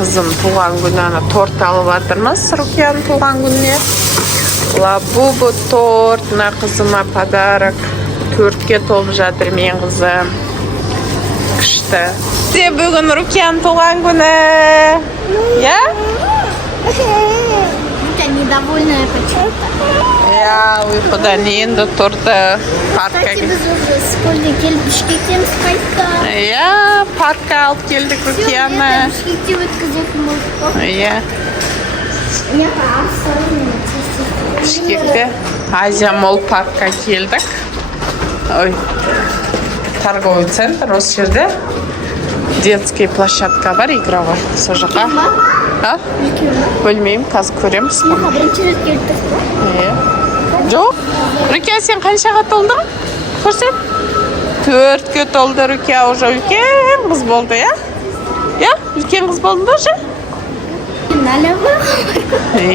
kızım tuğan gününe tort alıp atırmız. Rukia'nın tuğan gününe. Labubu tort, mına kızıma padarak. 4'ke толып жатыр мен kızım. Күшті. Сізде бүгін Rukia'nın туған күні. Я? Рука недовольная почему-то. Я ұйқыдан енді тұрды. Кстати, біз уже школда келіп Бішкектеміз қайтты. Я паркқа алып келдік Rukia'ны. Бішкекте өткізетін болдық. Я Бішкекте Азия Мол паркқа келдік. Ой, торговый центр, осы жерде детский площадка бар, игровой. Сол жаққа. А? Білмеймін, қазір көреміз. Бірінші рет келдік. Жоқ. Rukia, сен қаншаға толдың? Көрсет. 4-ке толды Rukia, уже үлкен қыз болды, я? Я? Үлкен қыз болдың ба уже? Налевой.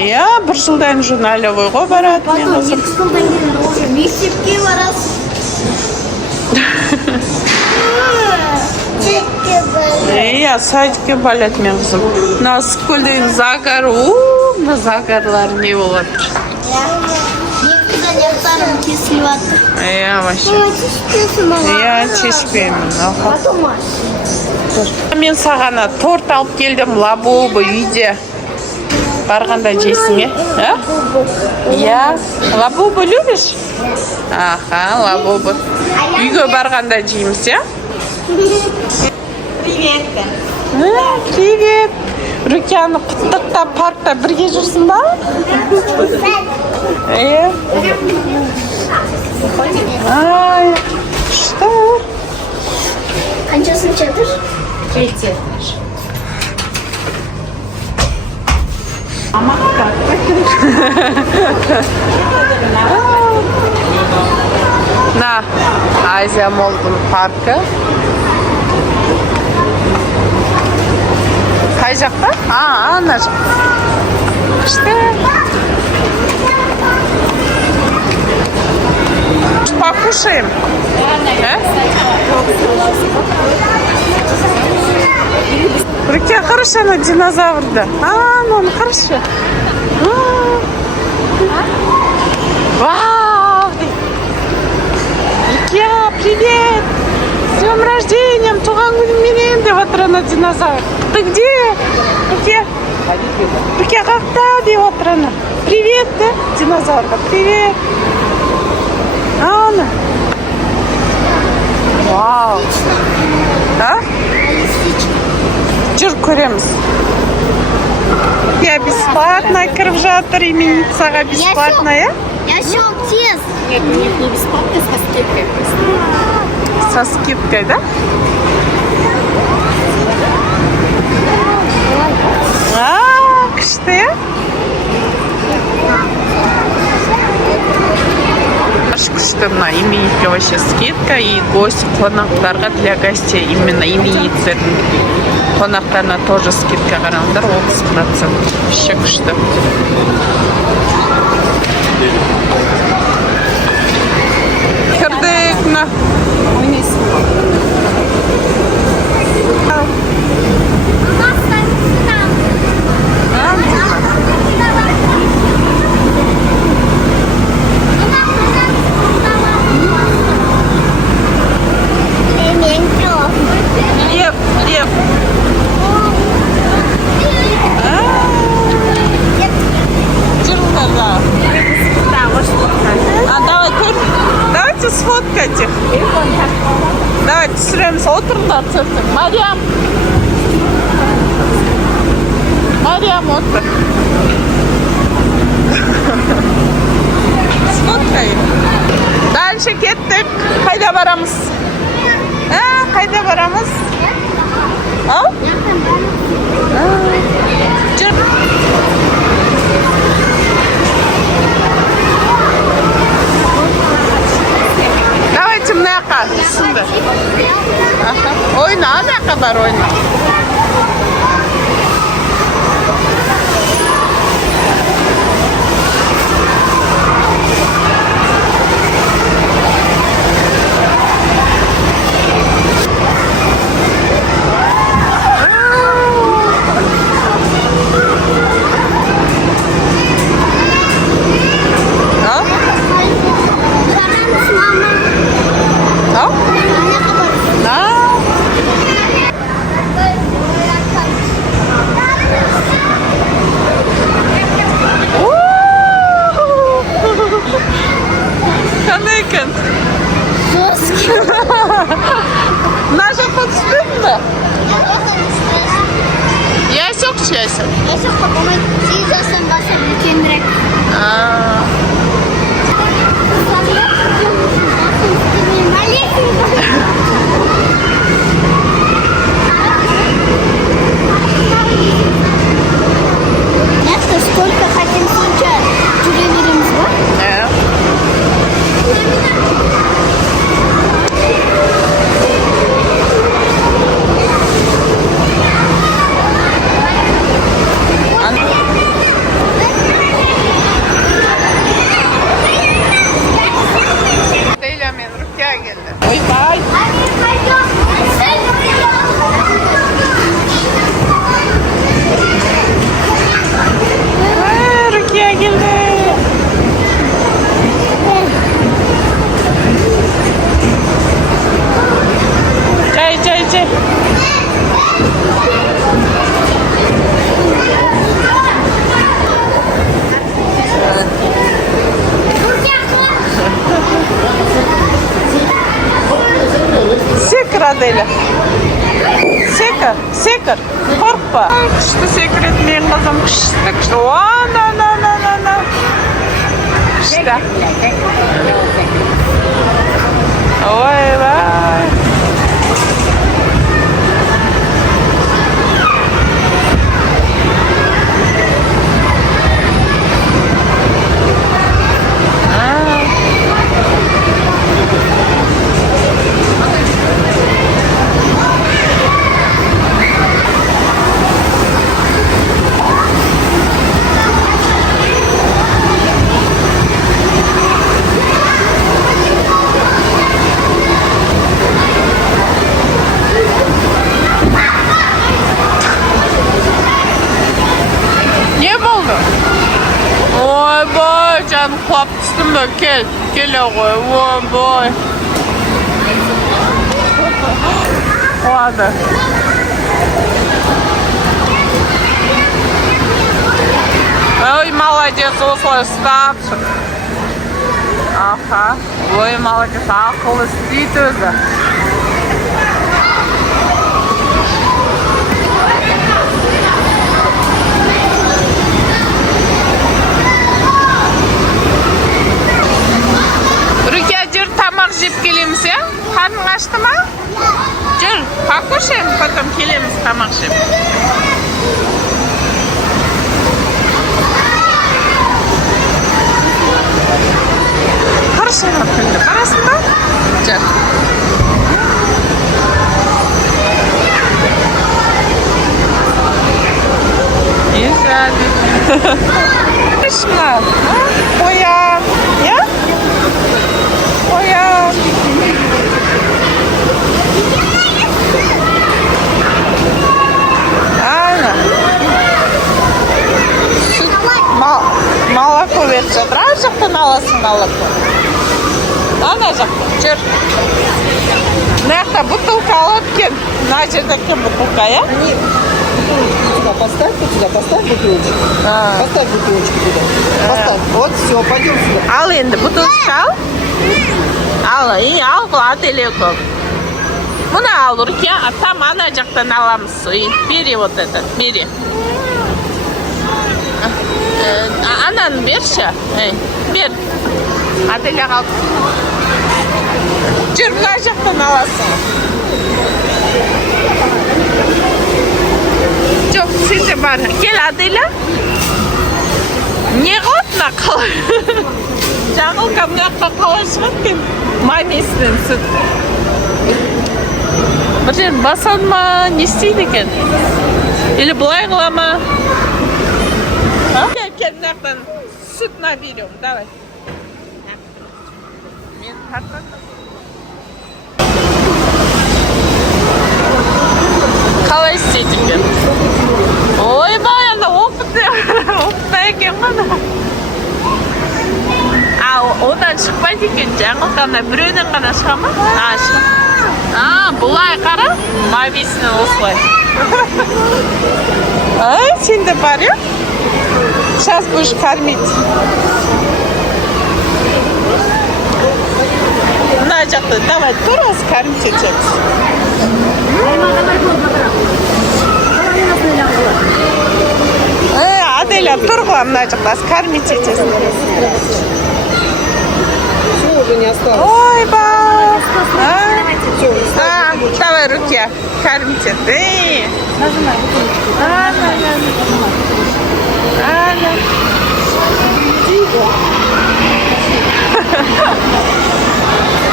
Я, бір жылдан уже налевойға барады. Потом 2 жылдан кейін уже мектепке барасыз. Я садикке балет мен қызым. Мына скөлден загар, мына загарлар не болады? Екідан аяқтарым кесіліп жатыр. Я вообще. Я чешпеймін. Мен сағана торт алып келдім, лабубы үйде. Барғанда жейсің, е? Я, лабубы любишь? Аха, лабубы. Үйге барғанда жейміз, я? Привет. Привет. Rukia'ны құттықтап паркта бірге жүрсің ба? Ай, что? Қаншасын жатыр? 3 этаж. На, Азия Молдың паркі. Қай жақта? Ана жақ. Күшті. Покушаем. Rukia, хорошо, на динозаврда. Ну, хорошо. Вау! Rukia, привет! С днем рождения! Туған күнімен деп отыр ана динозавр. Ты где? Rukia? Rukia, қақта деп отыр ана. Привет, да? Динозаврға. Привет! Ана. Вау! Да? Жүр көреміз. Я бесплатно кіріп жатыр, именицаға бесплатно, я? Яшок, тез. Нет, не бесплатно, со скидкой просто. Со скидкой, да? Күшті, я? Күшті, мына именитке вообще скидка и гость қонақтарға для гостей именно имениттердің қонақтарына тоже скидка қараңдар 30%. Вообще күшті. Кірдік, мына. Давайте сфоткать их. Давайте түсіреміз. Отырыңдар түсірсің. Мариам, отыр. Сфоткай. Дальше кеттік. Қайда барамыз? Қайда барамыз? Ау? Жүр. Давайте мына жаққа. Түсінді. Ойна, ана жаққа бар ойна. ішесің? Neyse kafama çiğ olsam basar mükemmel. Neyse сколько хотим случай жүре var. Leyla men Rukiye geldi. Oy bay. Rukiye geldi. Cay. Секір Аделя. Секір. Қорқпа. Күшті секірет мен қызым. Күшті. На. Күшті. Ой, бай. Құлап түстім бе? Кел ғой. Ой, бой. Құлады. Ой, молодец, осылай ұстап шық. Аха. Ой, молодец, ақыл істейді өзі. Жеп келеміз, я? Қарның ашты ма? Жүр, покушаем, потом келеміз тамақ жеп. Хорошо, күлді. Қарасын ба? Жүр. Езәді. Үшіна. Қоям. Я? Қоям. Айна. Молоко беріп жатыр. Ар жақтан аласың молоко. Ана жақтан. Жүр. Мына жақта бутылка алып кел. Мына жерде кел бутылка, я? Поставь бутылочку. Поставь бутылочку туда. Поставь. Вот, все, пойдем сюда. Ал енді бутылочка ал. Ал, и ал Аделя көп. Мұны ал, Руки, а там ана жақтан аламыз. Бери вот этот, бери. Ананы берші. Бер. Аделя қал. Жүр, мұна жақтан аласың. Жоқ, сен де бар. Кел, Аделя. Не ғотна қалай? Жаңылға мұнаққа қалай шығады кен? Мамесінен сүт. Бір жер басан ма? Не істейді екен? Или бұлай қыла ма? Кел, мұнақтан сүт наберем. Давай. Мен тартатым. Қалай істейді екен? Ой, бай, анда опытта екен ғана. Одан шықпайды екен, жаңыл ғана біреуден ғана шыға ма? Шыға. Бұлай қара, мамесінен осылай. Сен де бар, я? Сейчас будешь кормить. Мына жақты, давай, тура кормить етеміз. мына жақта кормить етесің. Все, уже не осталось. Ойбай! Давай руки кормить ет. Нажимай,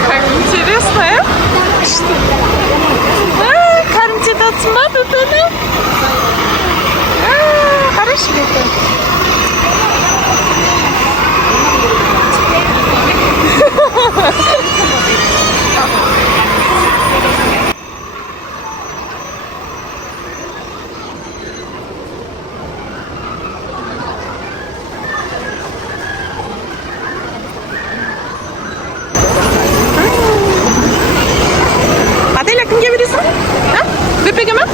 Как интересно, кормить етесің ба, бөпені? Хороший бөпе. Аделя, кімге бересің? Бөпеге ме?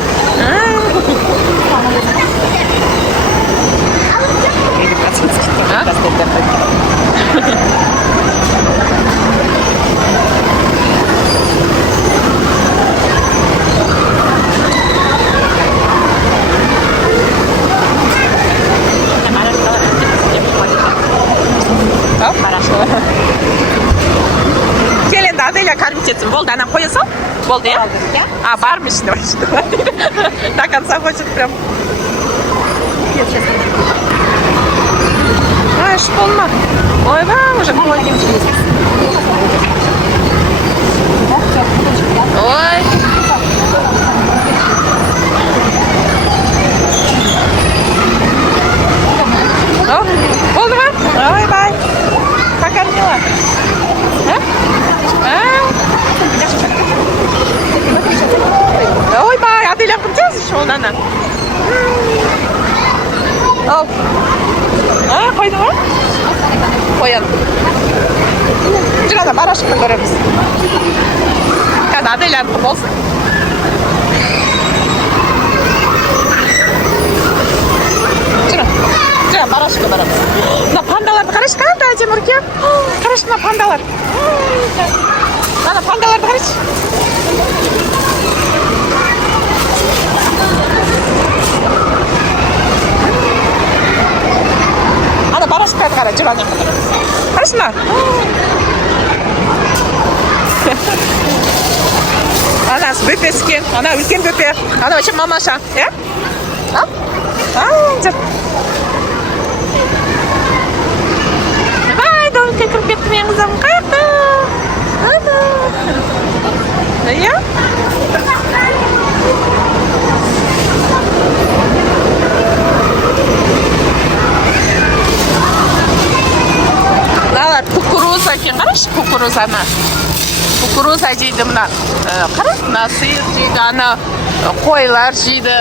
Gel енді Аделя кормить етсін. Болды, ана қоя сал. Болды, иә? Бармыш, давай. До конца хочет прям. Аш болма. Ойбай, уже қой. Ой. Болды ма? Ойбай. Покормила. Ойбай, Аделя қымтесіз шолын ана. Ал. Қойды ма? Қоян. Жүр ана барашықты көреміз. Қазір Аделянқы болсын. Жүр барашықты көреміз. Мына пандаларды қарайшы, қандай әдемі үрке. Қарайшы, мына пандалар. Ана пандаларды қарайшы. Ана барашыққа қара, жүр ана. Қарайшы ма? Анасы бөпесі екен, ана үлкен бөпе. Ана өші мамаша, е? Жүр. Бай, домикке кіріп кетті мен қызым, қайықты. Иә? Мыналар кукуруза екен, қарашы, кукурузаны. Кукуруза жейді мына. Қара, мына сиыр жейді, ана қойлар жейді,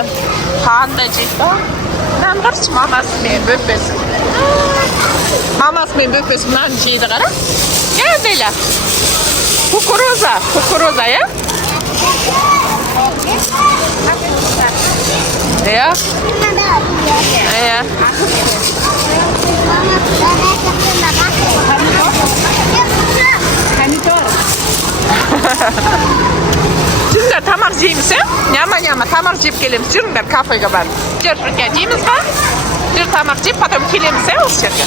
қанда жейді. Мынаны қарашы, мамасы мен бөпесі. Мамасы мен бөпесі мынаны жейді, қара. Е, Деля. Кукуруза, е? Иә? Иә. Жүріңдер, тамақ жейміз, е? Няма, тамақ жеп келеміз. Жүріңдер, кафеге барып. Жүр, үрке, жейміз ба? Жүр, тамақ жеп, потом келеміз, е, осы жерге.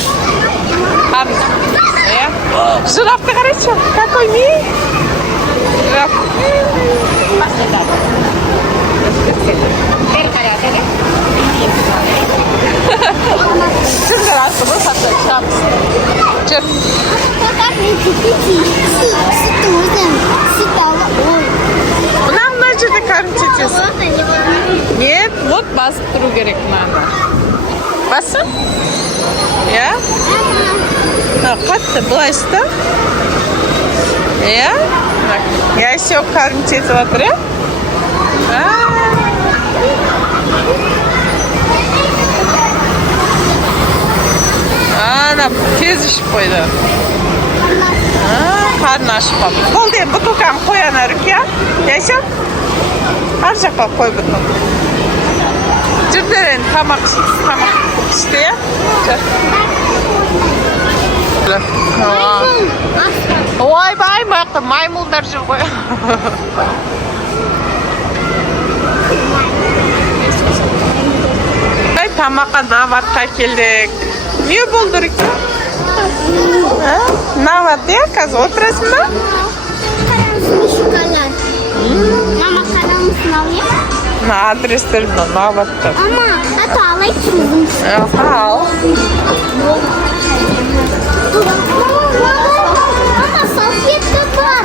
Жирафты қарайшы, какой милый. Жираф. Жүріңдер, асты бұл сатты, шығамыз. Жүр. Мына жерде кормить етесің. Нет, вот басып тұру керек мынаны. Басып? Иә? Қатты былай ұста. Иә? Я все кормить етіп жатыр, е? Ана, тез ішіп қойды. Қарны ашып қалды. Болды, бутылканы қой ана үрке. Яйса? Ар жаққа қой бутылканы. Жүрдер енді тамақ ішті, е? Ойбай, мықты маймылдар жүр ғой. Тамаққа заводқа келдік. Не болды Rukiya? Navada ya қазір отырасың ба? Шоколад. Мама, қадам сынау не? Адрестер Navada. Мама, ата алай тұрдым. Ал. Мама, салфетка бар.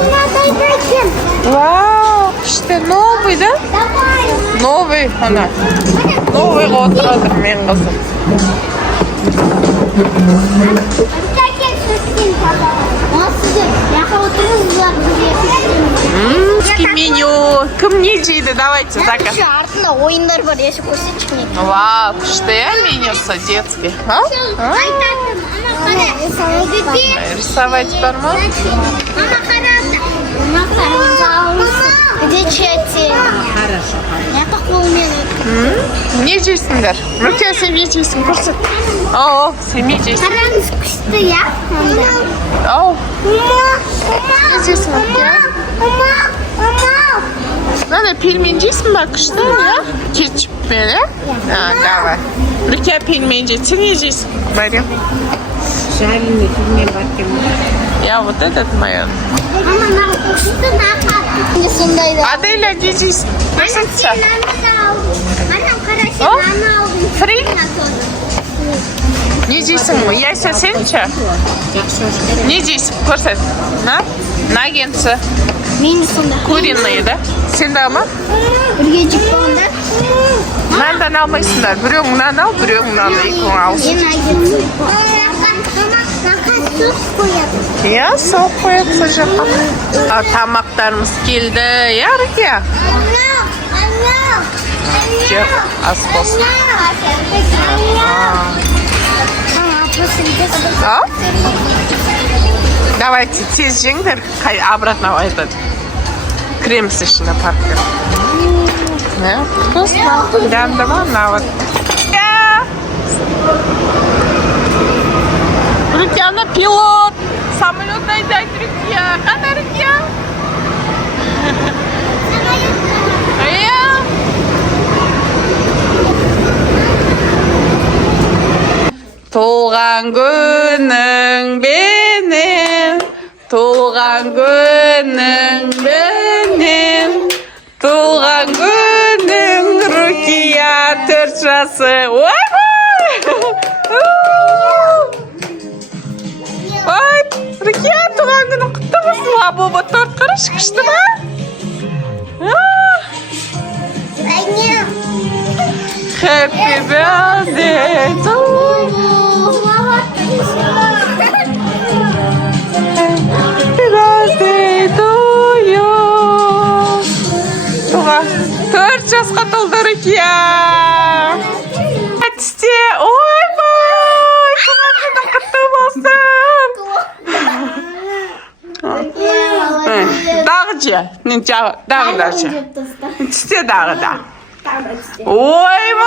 Мынадай екен. Вау, күшті новый, да? Давай. Новый, ана. Новыйға отырады мен қызым. Меню. Кім не жейді? Давайте заказ. Артында ойындар бар, еші көрсетші мне. Вау, күшті я менюсы детский. Айтатын, ана қара. Рисовать бар ма? Мама қарады. Мама қарады. Где чайти? Хорошо. Я по қолмен өттім. Не жейсіңдер? Rukiya, сен не жейсің? Көрсет. О, сен не жейсің? Қараңыз күшті, я? О, не жейсің, Rukiya? Надо пельмень жейсің ба? Күшті, я? Кетчуппен, я? Давай. Rukiya пельмень жейді. Сен не жейсің? Барим. Жареный пельмень бәткен. Я вот этот майон. Мама, на күшті нақат. Сондайды. Аделя, не жейсің? Көрсетші. Фри? Не жейсің? Яйса сен ше? Не жейсің? Көрсет. Наггетсы. Мен сонда. Куриные, да? Сен да ма? Бірге жіп болғанда. Нандан алмайсыңдар. Біреуің нан ал, біреуің нан екеуің алсын. Мен айдет. Нақат соқ қояды. Я соқ қоятсы жаққа. Тамақтарымыз келді. Я, Rukiya? Жеп, ас болсын. Давайте тез жеңдер. Обратно айтады. Крем с ішіне паркер. Вкусно. Дәмді ма? Нават. Rukiya, пилот. Самолет айдайды, Rukiya. Қандай Rukiya? Туған күнің бенен, туған күнің бенен, туған күнің Rukiya 4 жасы. Ой, Rukiya, туған күнің құтты болсын. Буба торт қараш, күшті ма? Happy birthday to you. Happy birthday to you. Туған 4 жасқа толды Rukiya. Әтісте, ойбай, туған күнің құтты болсын. Дағы же, дағы же. Түсте дағы да. Ойбай.